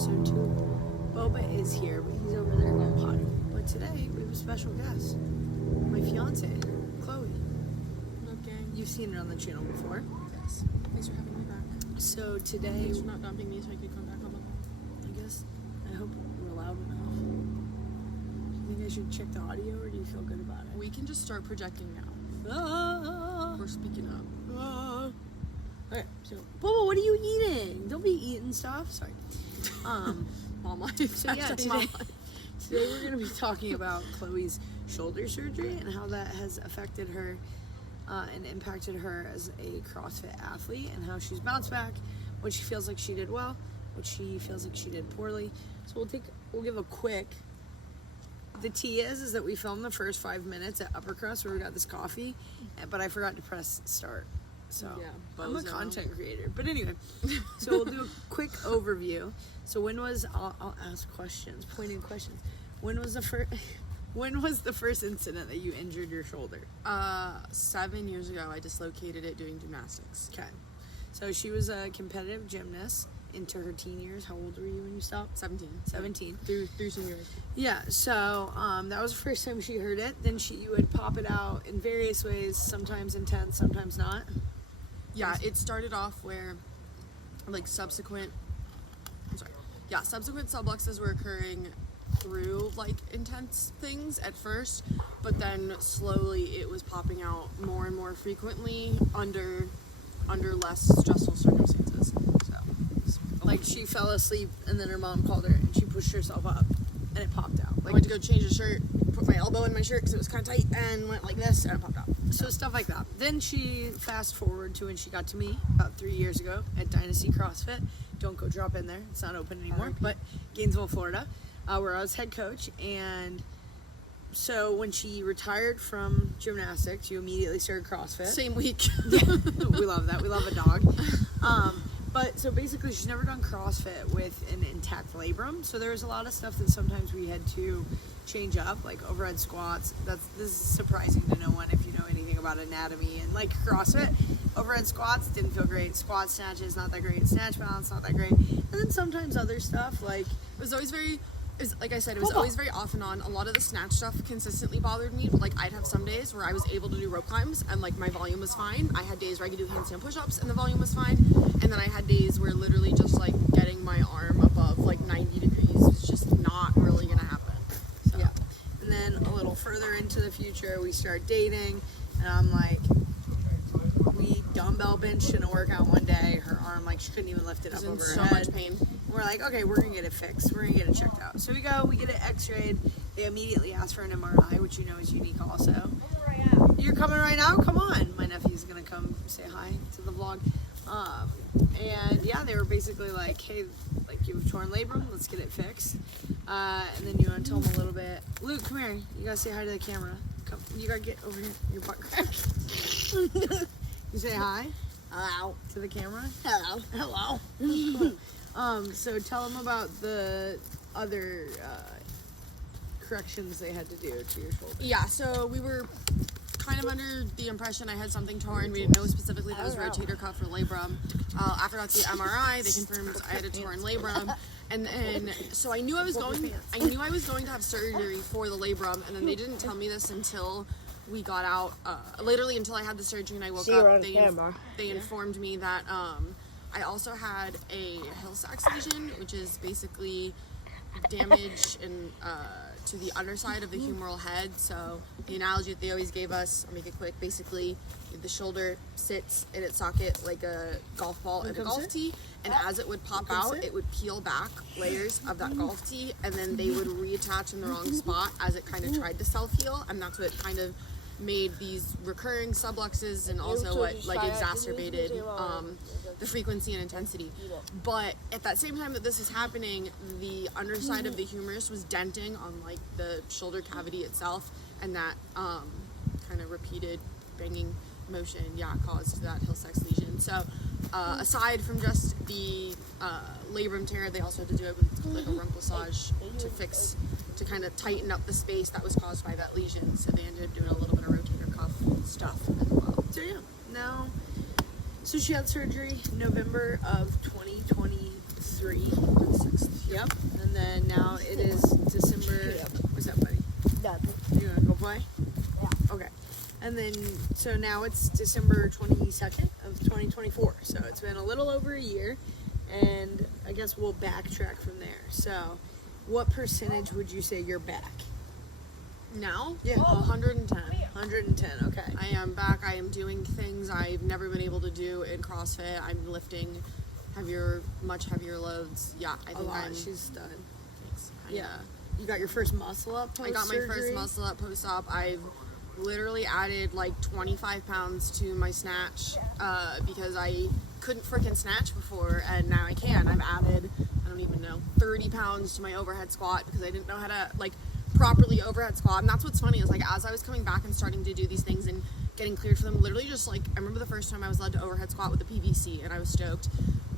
episode 2. Boba is here, but he's over there going potty. But today, we have a special guest. My fiance, Chloe. Okay. You've seen her on the channel before. Yes. Thanks for having me back. So today... Thanks for not dumping me so I could come back on the phone. I guess, I hope we're loud enough. Do you think I should check the audio, or do you feel good about it? We can just start projecting now. Ah, We're speaking up. ah. Okay, so... Boba, what are you eating? Don't be eating stuff. Sorry. Mom life. So yeah, today we're going to be talking about Chloe's shoulder surgery and how that has affected her and impacted her as a CrossFit athlete, and how she's bounced back, what she feels like she did well, what she feels like she did poorly. So we'll give a quick. The tea is that we filmed the first 5 minutes at Upper Crust where we got this coffee, but I forgot to press start. So Yeah, I'm a bozo. content creator. But anyway, so we'll do a quick overview. So I'll ask questions, pointing questions. When was the first incident that you injured your shoulder? 7 years ago, I dislocated it doing gymnastics. Okay. So she was a competitive gymnast into her teen years. How old were you when you stopped? 17. 17. Through senior year. Yeah, so that was the first time she heard it. Then you would pop it out in various ways, sometimes intense, sometimes not. Yeah, it started off where, like, subsequent subluxes were occurring through, like, intense things at first, but then slowly it was popping out more and more frequently under less stressful circumstances. So, Like, she fell asleep and then her mom called her and she pushed herself up and it popped out. I went to go change the shirt, put my elbow in my shirt because it was kind of tight, and went like this, and it popped out. So stuff like that. Then she fast forward to when she got to me about 3 years ago at Dynasty CrossFit. Don't go drop in there. It's not open anymore. But Gainesville, Florida, where I was head coach. And so when she retired from gymnastics, you immediately started CrossFit. Same week. We love that. We love a dog. But so basically she's never done CrossFit with an intact labrum. So there was a lot of stuff that sometimes we had to change up, like overhead squats. This is surprising to no one if you know anything about anatomy and like CrossFit. Overhead squats didn't feel great. Squat snatches not that great. Snatch balance not that great. And then sometimes other stuff like It was always very, like I said, it was always very off and on. A lot of the snatch stuff consistently bothered me, but like I'd have some days where I was able to do rope climbs and like my volume was fine. I had days where I could do handstand push-ups and the volume was fine. And then I had days where literally just like getting my arm above like 90 degrees was just not really gonna happen. So. yeah. And then a little further into the future, we start dating, and I'm like, we dumbbell benched in a workout one day. Her arm, like, she couldn't even lift it up I was over in her so head. much pain. We're like, okay, we're gonna get it fixed. We're gonna get it checked out. So we get it x-rayed. They immediately ask for an MRI, which you know is unique also. You're coming right now? Come on. My nephew's gonna come say hi to the vlog. And yeah, they were basically like, hey, like, you have torn labrum, let's get it fixed. And then you want to tell them a little bit. Luke, come here. You gotta say hi to the camera. Come, you gotta get over here. Your butt crack. You say hi. Hello. To the camera. Hello. Hello. So tell them about the other corrections they had to do to your shoulder. Yeah, so we were kind of under the impression I had something torn. We didn't know specifically if it was rotator cuff or labrum. After I got the MRI, they confirmed I had a torn labrum. And then, so I knew I was going to have surgery for the labrum, and then they didn't tell me this until we got out, literally until I had the surgery and I woke up. They informed me that I also had a Hill-Sachs lesion, which is basically damage to the underside of the humeral head. So the analogy that they always gave us, I'll make it quick, basically the shoulder sits in its socket like a golf ball in a golf tee, and as it would pop out, it would peel back layers of that golf tee, and then they would reattach in the wrong spot as it kind of tried to self-heal, and that's what kind of made these recurring subluxes, and also what like exacerbated the frequency and intensity. But at that same time that this is happening, the underside of the humerus was denting on like the shoulder cavity itself, and that kind of repeated banging motion caused that Hill-Sachs lesion. So aside from just the labrum tear, they also had to do like a rumplissage to kind of tighten up the space that was caused by that lesion. So they ended up doing a little bit of rotator cuff stuff as well. So yeah, now, so she had surgery November of 2023. Yep. Yep. And then now it is December. What's up, buddy? You gonna go play? Yeah. Okay. And then, so now it's December 22nd of 2024. So it's been a little over a year, and I guess we'll backtrack from there. So, what percentage would you say you're back? Now? Yeah. 110. 110. Okay. I am back. I am doing things I've never been able to do in CrossFit. I'm lifting much heavier loads. Yeah, I A think lot. I'm. She's done. Thanks. Yeah. You got your first muscle up I got my first muscle up post-op. I've literally added like 25 pounds to my snatch because I couldn't freaking snatch before, and now I can. I've added, I don't even know, 30 pounds to my overhead squat because I didn't know how to like properly overhead squat. And that's what's funny is like as I was coming back and starting to do these things and getting cleared for them, literally just like I remember the first time I was allowed to overhead squat with the PVC, and I was stoked.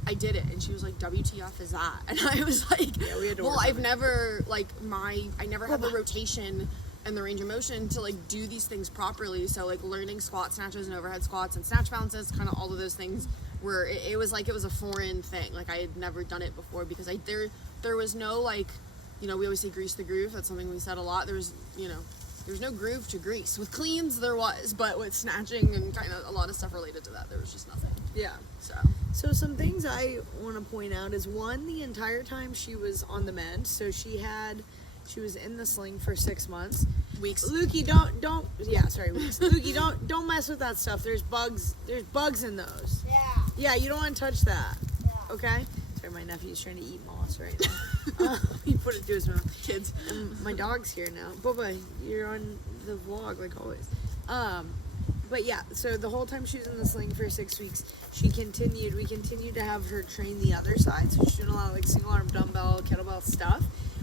I did it, and she was like, WTF is that? And I was like, Yeah, we had to well, work on I've it. never like I never had the rotation and the range of motion to like do these things properly. So like learning squat snatches and overhead squats and snatch balances, kind of all of those things were it was like it was a foreign thing. Like I had never done it before because there was no like, you know, we always say grease the groove. That's something we said a lot. There's no groove to grease. With cleans there was, but with snatching and kind of a lot of stuff related to that, there was just nothing. Yeah. So some things I want to point out is one, the entire time she was on the mend, so she was in the sling for 6 months. Weeks. Lukey, weeks. Lukey, don't mess with that stuff. There's bugs in those. Yeah. Yeah, you don't want to touch that. Yeah. Okay? Sorry, my nephew's trying to eat moss right now. He put it to his mouth. Kids. My dog's here now. Bubba, you're on the vlog like always. But yeah, so the whole time she was in the sling for 6 weeks, we continued to have her train the other side. So she's doing a lot of like single arm dumbbell, kettlebell stuff.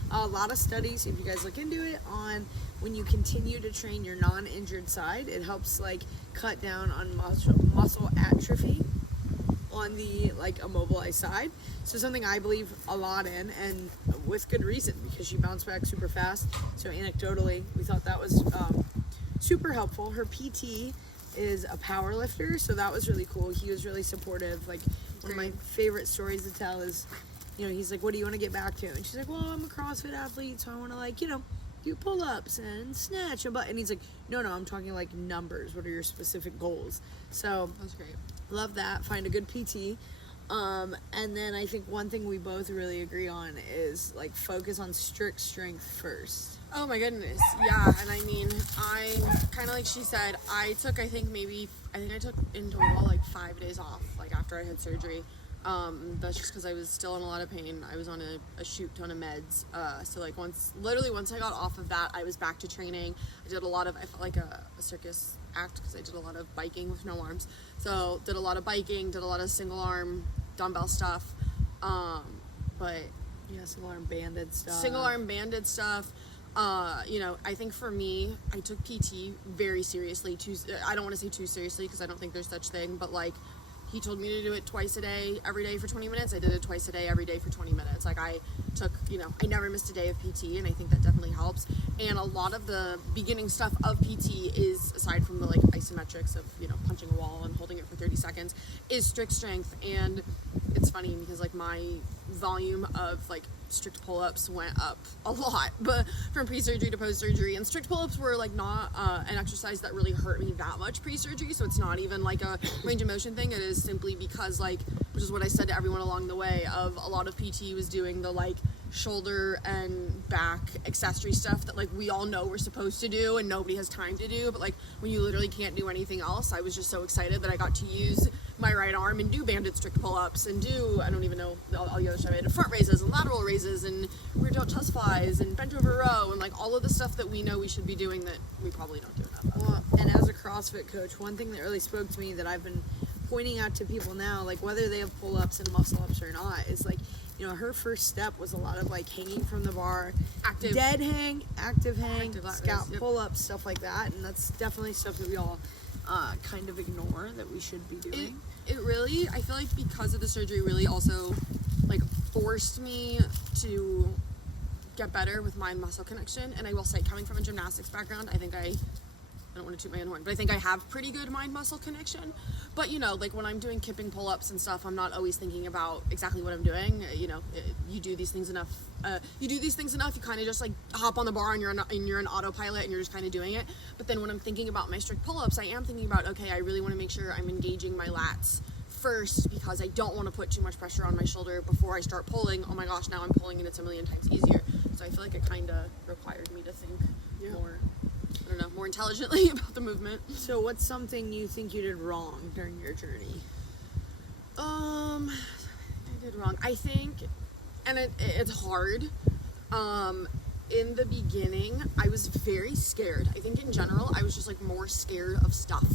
A lot of studies, if you guys look into it, on when you continue to train your non-injured side, it helps like cut down on muscle atrophy on the like immobilized side. So something I believe a lot in, and with good reason, because she bounced back super fast. So anecdotally, we thought that was super helpful. Her PT is a power lifter, so that was really cool. He was really supportive. Like one of my favorite stories to tell is, you know, he's like, what do you want to get back to? And she's like, well, I'm a CrossFit athlete, so I want to like, you know, do pull-ups and snatch a butt. And he's like, no, I'm talking like numbers. What are your specific goals? So That's great. love that. Find a good PT. And then I think one thing we both really agree on is like focus on strict strength first. Oh my goodness, yeah. And I mean, I kind of like she said, I took I think I took in total like 5 days off, like after I had surgery. That's just because I was still in a lot of pain. I was on a shoot ton of meds. So like once I got off of that, I was back to training. I felt like a circus act because I did a lot of biking with no arms. So did a lot of biking, did a lot of single arm dumbbell stuff. But Yeah, single arm banded stuff. You know, I think for me, I took PT very seriously. I don't want to say too seriously because I don't think there's such thing, but like he told me to do it twice a day, every day for 20 minutes. I did it twice a day, every day for 20 minutes. Like I took, you know, I never missed a day of PT, and I think that definitely helps. And a lot of the beginning stuff of PT is, aside from the like isometrics of, you know, punching a wall and holding it for 30 seconds, is strict strength. And it's funny because like my volume of like strict pull-ups went up a lot, but from pre-surgery to post-surgery. And strict pull-ups were like not an exercise that really hurt me that much pre-surgery, so it's not even like a range of motion thing. It is simply because like, which is what I said to everyone along the way, of a lot of PT was doing the like shoulder and back accessory stuff that like we all know we're supposed to do and nobody has time to do, but like when you literally can't do anything else, I was just so excited that I got to use my right arm and do banded strict pull-ups and do, I don't even know all the other stuff. I did front raises and lateral raises and rear delt chest flies and bent over row and like all of the stuff that we know we should be doing that we probably don't do enough of. Well, and as a CrossFit coach, one thing that really spoke to me that I've been pointing out to people now, like whether they have pull-ups and muscle-ups or not, is like, you know, her first step was a lot of like hanging from the bar, Active. dead hang, active hang, Active lat scout raise, yep. pull-ups, stuff like that. And that's definitely stuff that we all kind of ignore that we should be doing. It really, I feel like because of the surgery, really also like forced me to get better with mind muscle connection. And I will say, coming from a gymnastics background, I think I don't want to toot my own horn, but I think I have pretty good mind-muscle connection. But, you know, like when I'm doing kipping pull-ups and stuff, I'm not always thinking about exactly what I'm doing. You know, you do these things enough, you kind of just like hop on the bar and you're an autopilot and you're just kind of doing it. But then when I'm thinking about my strict pull-ups, I am thinking about, okay, I really want to make sure I'm engaging my lats first because I don't want to put too much pressure on my shoulder before I start pulling. Oh my gosh, now I'm pulling and it's a million times easier. So I feel like it kind of required me to think more intelligently about the movement. So what's something you think you did wrong during your journey? I did wrong. I think, and it's hard. In the beginning, I was very scared. I think in general, I was just like more scared of stuff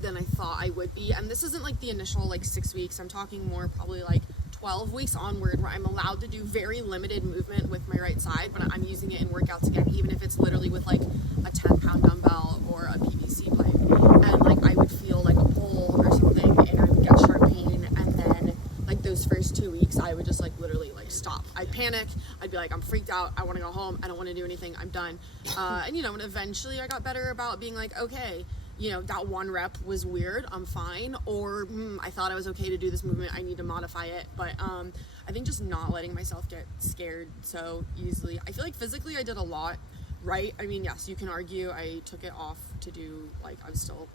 than I thought I would be. And this isn't like the initial like 6 weeks. I'm talking more probably like 12 weeks onward, where I'm allowed to do very limited movement with my right side, but I'm using it in workouts again, even if it's literally with like a 10-pound dumbbell or a PVC pipe. And like I would feel like a pull or something and I would get sharp pain, and then like those first 2 weeks I would just like literally like stop. I'd panic. I'd be like, I'm freaked out. I want to go home. I don't want to do anything. I'm done. And you know, and eventually I got better about being like, okay, you know, that one rep was weird, I'm fine, or I thought I was okay to do this movement, I need to modify it. But I think just not letting myself get scared so easily. I feel like physically I did a lot right. I mean, yes, you can argue I took it off to do, like, I was still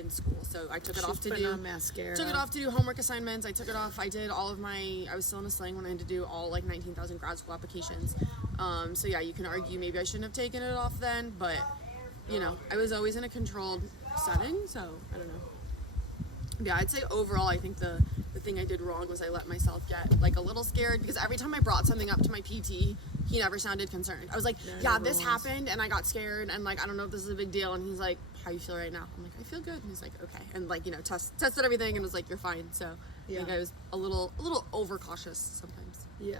in school, so I took it off to do mascara. Took it off to do homework assignments. I took it off. I did all of my, I was still in a sling when I had to do all like 19,000 grad school applications. So yeah, you can argue maybe I shouldn't have taken it off then, but you know, I was always in a controlled setting, so I don't know. Yeah, I'd say overall I think the thing I did wrong was I let myself get like a little scared, because every time I brought something up to my PT, he never sounded concerned. I was like, yeah, this happened and I got scared and like I don't know if this is a big deal, and he's like, how you feel right now? I'm like, I feel good. And he's like, okay, and like, you know, tested everything and was like, you're fine. So yeah. I think I was a little overcautious sometimes. Yeah.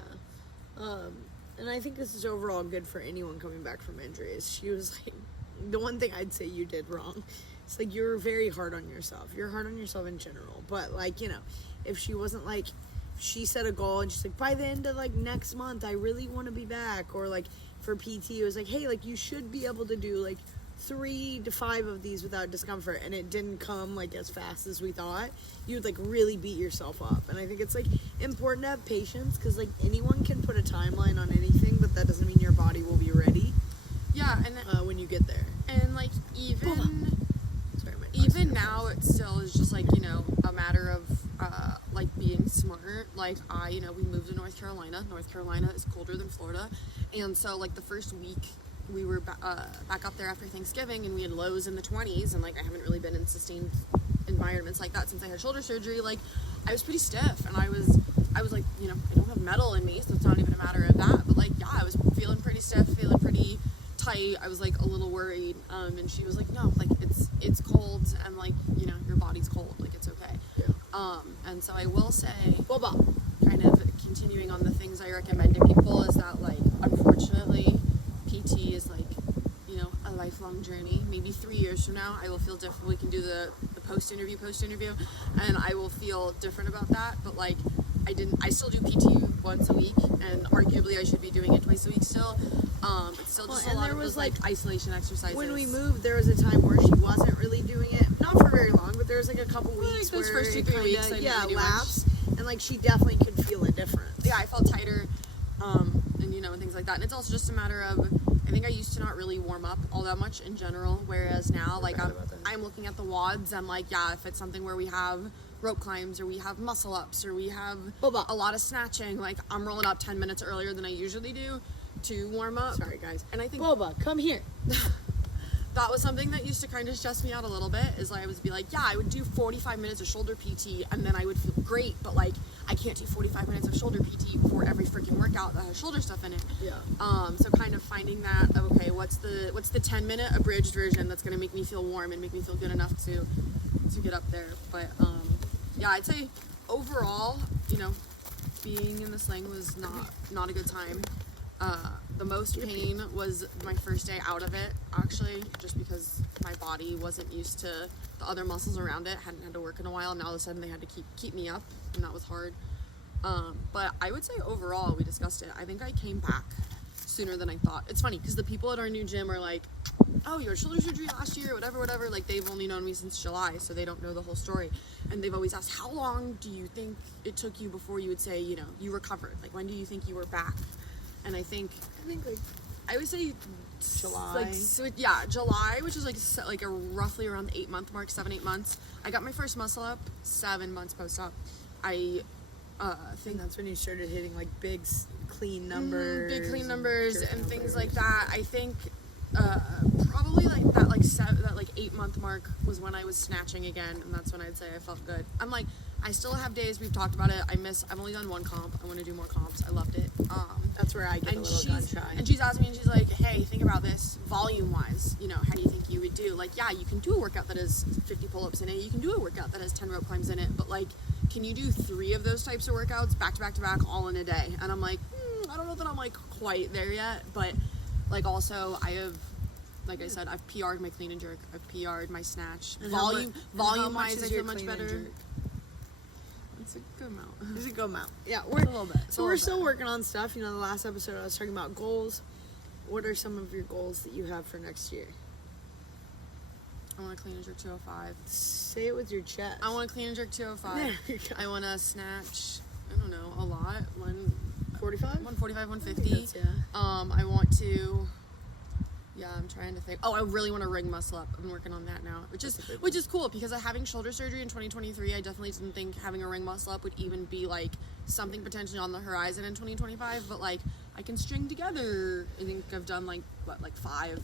And I think this is overall good for anyone coming back from injuries. She was like, the one thing I'd say you did wrong, it's like you're very hard on yourself. You're hard on yourself in general. But like, you know, if she wasn't like, she set a goal and she's like, by the end of like next month, I really want to be back. Or like for PT, it was like, hey, like you should be able to do like 3 to 5 of these without discomfort, and it didn't come like as fast as we thought, you'd like really beat yourself up. And I think it's like important to have patience, because like anyone can put a timeline on anything, but that doesn't mean your body will be ready. Yeah, and when you get there. And like even now, it still is just like, you know, a matter of like being smart. Like you know, we moved to North Carolina. North Carolina is colder than Florida, and so like the first week we were back up there after Thanksgiving, and we had lows in the 20s, and like I haven't really been in sustained environments like that since I had shoulder surgery. Like I was pretty stiff, and I was like, you know, I don't have metal in me, so it's not even a matter of that, but like, yeah, I was feeling pretty stiff, feeling pretty tight. I was like a little worried, and she was like, no, like it's cold, and like, you know, your body's cold, like it's okay. Yeah. And so I will say, kind of continuing on the things I recommend to people, is that like, unfortunately, PT is like, you know, a lifelong journey. Maybe 3 years from now I will feel different. We can do the post interview, and I will feel different about that. But like, I still do PT once a week, and arguably I should be doing it twice a week still. It's still just a lot of those like isolation exercises. When we moved, there was a time where she wasn't really doing it, not for very long, but there was like a couple weeks those where first 2-3 kinda, weeks I didn't do lapsed, and like she definitely could feel a difference. Yeah, I felt tighter, and you know, and things like that. And it's also just a matter of, I think I used to not really warm up all that much in general, whereas now like I'm looking at the WODs, and like, yeah, if it's something where we have rope climbs, or we have muscle ups, or we have a lot of snatching, like I'm rolling up 10 minutes earlier than I usually do to warm up. Sorry guys. And I think Boba, come here. that was something that used to kind of stress me out a little bit, is like I would be like, yeah, I would do 45 minutes of shoulder PT, and then I would feel great, but like I can't do 45 minutes of shoulder PT before every freaking workout that has shoulder stuff in it. Yeah. So kind of finding that, okay, what's the 10-minute abridged version that's going to make me feel warm and make me feel good enough to get up there. But yeah, I'd say overall, you know, being in the sling was not a good time. The most pain was my first day out of it, actually, just because my body wasn't used to the other muscles around it, hadn't had to work in a while, and all of a sudden they had to keep me up, and that was hard. But I would say overall, we discussed it, I think I came back sooner than I thought. It's funny, because the people at our new gym are like, oh, you had shoulder surgery last year, whatever. Like, they've only known me since July, so they don't know the whole story. And they've always asked, how long do you think it took you before you would say, you know, you recovered? Like, when do you think you were back? And I think like, I would say July. Like, so yeah, July, which is like a roughly around the 8-month mark, 7-8 months. I got my first muscle up 7 months post-op. I think that's when you started hitting like big clean numbers. Big clean numbers and things like that. I think probably like that like 8-month mark was when I was snatching again, and that's when I'd say I felt good. I'm like, I still have days, we've talked about it, I've only done one comp. I want to do more comps. I loved it. That's where I get a little gun shy. And she's asked me, and she's like, hey, think about this volume wise, you know, how do you think you would do? Like, yeah, you can do a workout that has 50 pull-ups in it, you can do a workout that has 10 rope climbs in it, but like, can you do 3 of those types of workouts back to back to back all in a day? And I'm like, I don't know that I'm like quite there yet, but like, also I have, like I said, I've PR'd my clean and jerk, I've PR'd my snatch. And volume wise, I feel much clean better. and jerk? It's a good amount. It's a good amount. Yeah, a little bit. So we're still working on stuff. You know, the last episode I was talking about goals. What are some of your goals that you have for next year? I want to clean and jerk 205. Say it with your chest. I want to clean and jerk 205. There you go. I want to snatch, I don't know, a lot. 145? 145, 150. Yeah. I want to, yeah, I'm trying to think. Oh, I really want to rig muscle up. I'm working on that now, which is cool, because of having shoulder surgery in 2023, I definitely didn't think having a ring muscle up would even be like something potentially on the horizon in 2025, but like I can string together. I think I've done like 5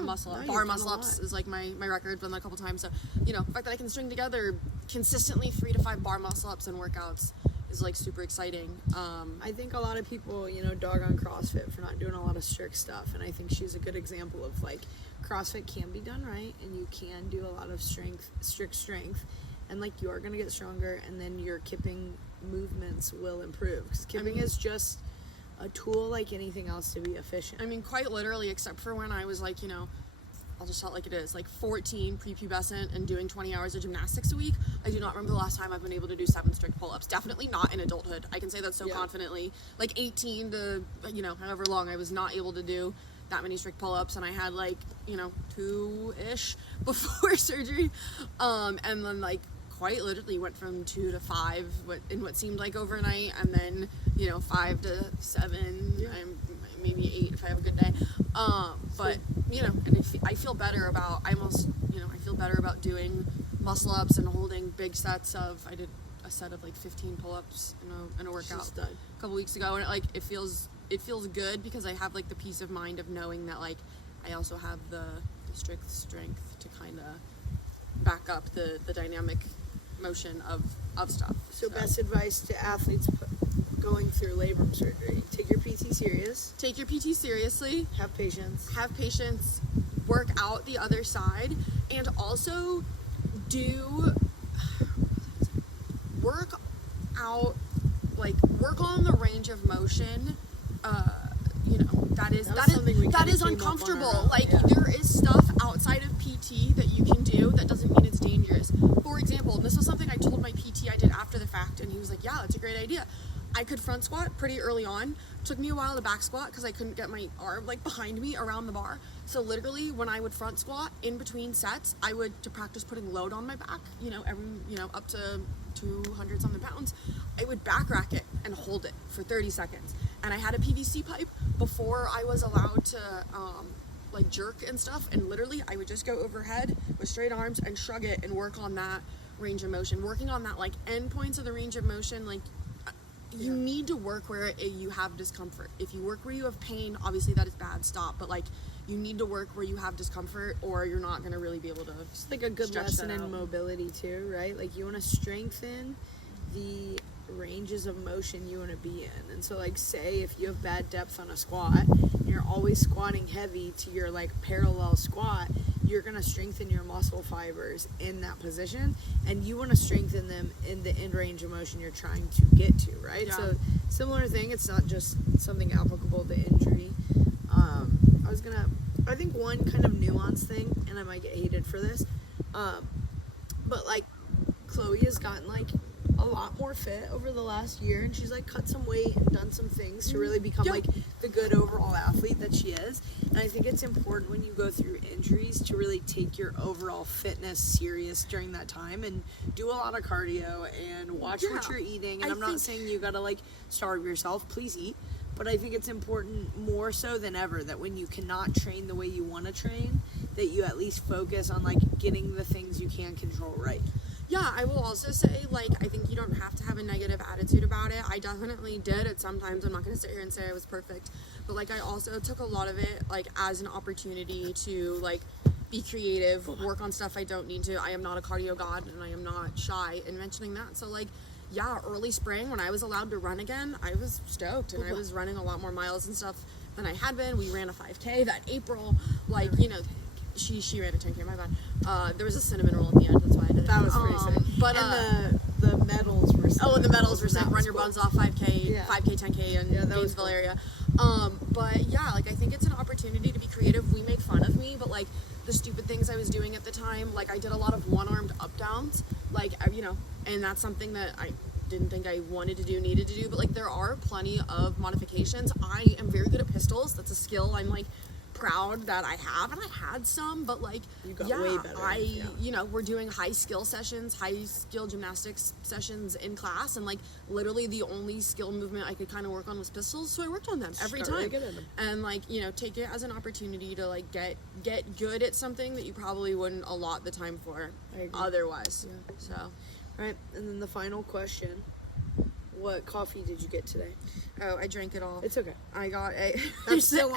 muscle up. Bar muscle ups is like my record, done that a couple times. So, you know, the fact that I can string together consistently 3 to 5 bar muscle ups and workouts is like super exciting. I think a lot of people, you know, dog on CrossFit for not doing a lot of strict stuff, and I think she's a good example of like CrossFit can be done right, and you can do a lot of strict strength, and like you are gonna get stronger, and then your kipping movements will improve, because kipping is just a tool like anything else to be efficient. I mean, quite literally, except for when I was like, you know, I'll just tell it like it is, like 14, prepubescent, and doing 20 hours of gymnastics a week. I do not remember the last time I've been able to do 7 strict pull-ups. Definitely not in adulthood. I can say that so confidently. Like 18 to, you know, however long, I was not able to do that many strict pull-ups, and I had like, you know, 2-ish before surgery. And then like quite literally went from 2 to 5 in what seemed like overnight, and then, you know, 5 to 7, maybe 8 if I have a good day. But, you know, and I feel better about, I feel better about doing muscle ups and holding big sets of, I did a set of like 15 pull-ups in a workout a couple weeks ago, and it feels good, because I have like the peace of mind of knowing that like I also have the strict strength to kind of back up the dynamic motion of stuff. So best advice to athletes going through labrum surgery: take your PT serious. Take your PT seriously. Have patience. Have patience. Work out the other side, and also work on the range of motion. You know, that is uncomfortable. There is stuff outside of PT that you can do that doesn't mean it's dangerous. For example, this was something I told my PT I did after the fact, and he was like, yeah, that's a great idea. I could front squat pretty early on. Took me a while to back squat because I couldn't get my arm like behind me around the bar. So literally when I would front squat in between sets, I would, to practice putting load on my back, up to 200 something pounds, I would back rack it and hold it for 30 seconds. And I had a PVC pipe before I was allowed to jerk and stuff, and literally I would just go overhead with straight arms and shrug it and work on that range of motion, working on that end points of the range of motion. You need to work where you have discomfort. If you work where you have pain, obviously that is bad, stop, but you need to work where you have discomfort, or you're not going to really be able to it's like a good lesson in mobility too, right? Like you want to strengthen the ranges of motion you want to be in. And so say if you have bad depth on a squat and you're always squatting heavy to your parallel squat, you're going to strengthen your muscle fibers in that position, and you want to strengthen them in the end range of motion you're trying to get to, right? Yeah. So similar thing, it's not just something applicable to injury. I think one kind of nuanced thing, and I might get hated for this, but Chloe has gotten a lot more fit over the last year, and she's cut some weight and done some things to really become the good overall athlete that she is. And I think it's important when you go through injuries to really take your overall fitness serious during that time and do a lot of cardio and watch what you're eating. And I'm not saying you gotta like starve yourself, please eat. But I think it's important more so than ever that when you cannot train the way you want to train, that you at least focus on like getting the things you can control right. Yeah, I will also say, like, I think you don't have to have a negative attitude about it. I definitely did at some times. I'm not going to sit here and say I was perfect. But, like, I also took a lot of it, like, as an opportunity to, like, be creative, work on stuff I don't need to. I am not a cardio god, and I am not shy in mentioning that. So, like, yeah, early spring, when I was allowed to run again, I was stoked. And I was running a lot more miles and stuff than I had been. We ran a 5K that April. Like, you know, she ran a 10K, my bad. There was a cinnamon roll at the end, that's why I did it. That was pretty sick. But, and the medals were sick. Oh, and the medals were sick. Run your cool. buns off 5K, 5K, 10K in Gainesville area. But yeah, like, I think it's an opportunity to be creative. We make fun of me, but like the stupid things I was doing at the time, like I did a lot of one-armed up downs, like, you know, and that's something that I didn't think I wanted to do, needed to do, but like there are plenty of modifications. I am very good at pistols. That's a skill I'm like proud that I have, and I had some, but like you got way better. You know, we're doing high skill gymnastics sessions in class, and like literally the only skill movement I could kind of work on was pistols, so I worked on them every time. And like, you know, take it as an opportunity to like get good at something that you probably wouldn't allot the time for otherwise. So right, and then the final question: what coffee did you get today? Oh, I drank it all. It's okay. I got a. That's still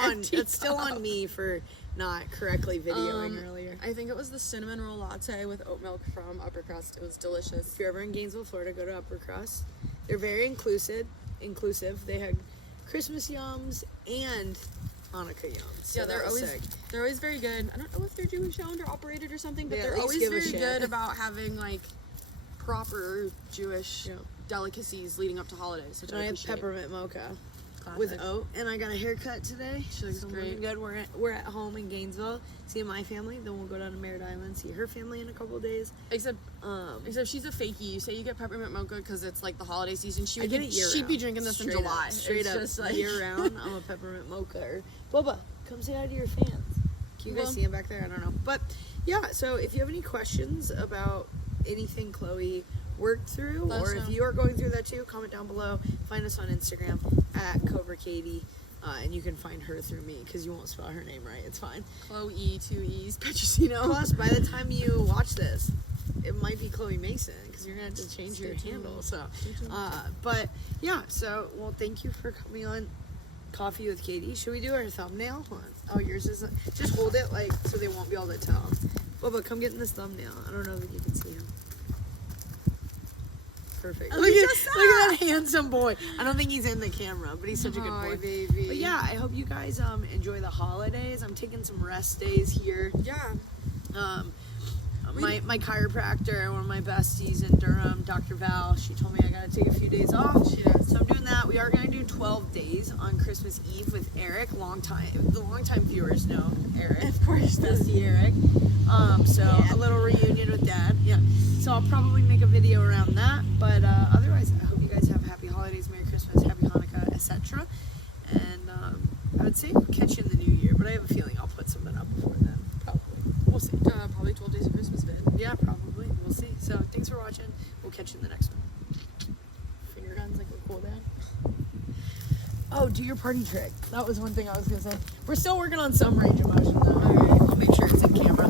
on me for not correctly videoing earlier. I think it was the cinnamon roll latte with oat milk from Upper Crust. It was delicious. If you're ever in Gainesville, Florida, go to Upper Crust. They're very inclusive. They had Christmas yums and Hanukkah yums. So yeah, they're always very good. I don't know if they're Jewish owned or operated or something, but they're always very good about having like proper Jewish delicacies leading up to holidays. Which I appreciate. Peppermint mocha. Classic. With oat, and I got a haircut today. She looks great. Good. We're at home in Gainesville, seeing my family. Then we'll go down to Merritt Island, see her family in a couple of days. Except she's a fakie. You say you get peppermint mocha because it's like the holiday season. She'd be drinking this in July. Straight up, just like year round. I'm a peppermint mocha. Or Boba, come say hi to your fans. Can you guys see him back there? I don't know, but yeah. So if you have any questions about anything Chloe worked through, or if you are going through that too, comment down below. Find us on Instagram at Cobra Kaity, and you can find her through me because you won't spell her name right. It's fine. Chloe, 2 E's, Petrosino. Plus, by the time you watch this, it might be Chloe Mason because you're gonna have to change your handle. So, but yeah. So, well, thank you for coming on Coffee with Kaity. Should we do our thumbnail? Oh, yours isn't. Just hold it like so they won't be able to tell. Bubba, come get in this thumbnail. I don't know if you can see him. Perfect. Look at that handsome boy. I don't think he's in the camera, but he's such a good boy. Baby. But yeah, I hope you guys enjoy the holidays. I'm taking some rest days here. Yeah. My chiropractor, one of my besties in Durham, Dr. Val, she told me I gotta take a few days off. She does. So I'm doing that. We are gonna do 12 days on Christmas Eve with Eric. The longtime viewers know Eric. Of course. Bestie Eric. A little reunion with Dad. Yeah. So I'll probably make a video around that. But otherwise, I hope you guys have happy holidays, Merry Christmas, Happy Hanukkah, etc. And I would say catch you in the new year, but I have a feeling I'll put something up before then. Probably. We'll see. Probably 12 days of Christmas vid. Yeah, probably. We'll see. So thanks for watching. We'll catch you in the next one. Finger guns like a cool dad. Oh, do your party trick. That was one thing I was gonna say. We're still working on some range of motion though. Alright, I'll make sure it's in camera.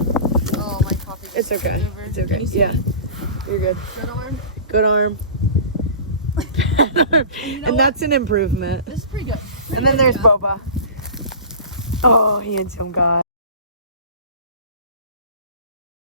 Oh, my coffee. It's okay. It's okay. Yeah. You're good. Good arm. Good arm. And that's an improvement. This is pretty good. And then there's Boba. Oh, handsome guy.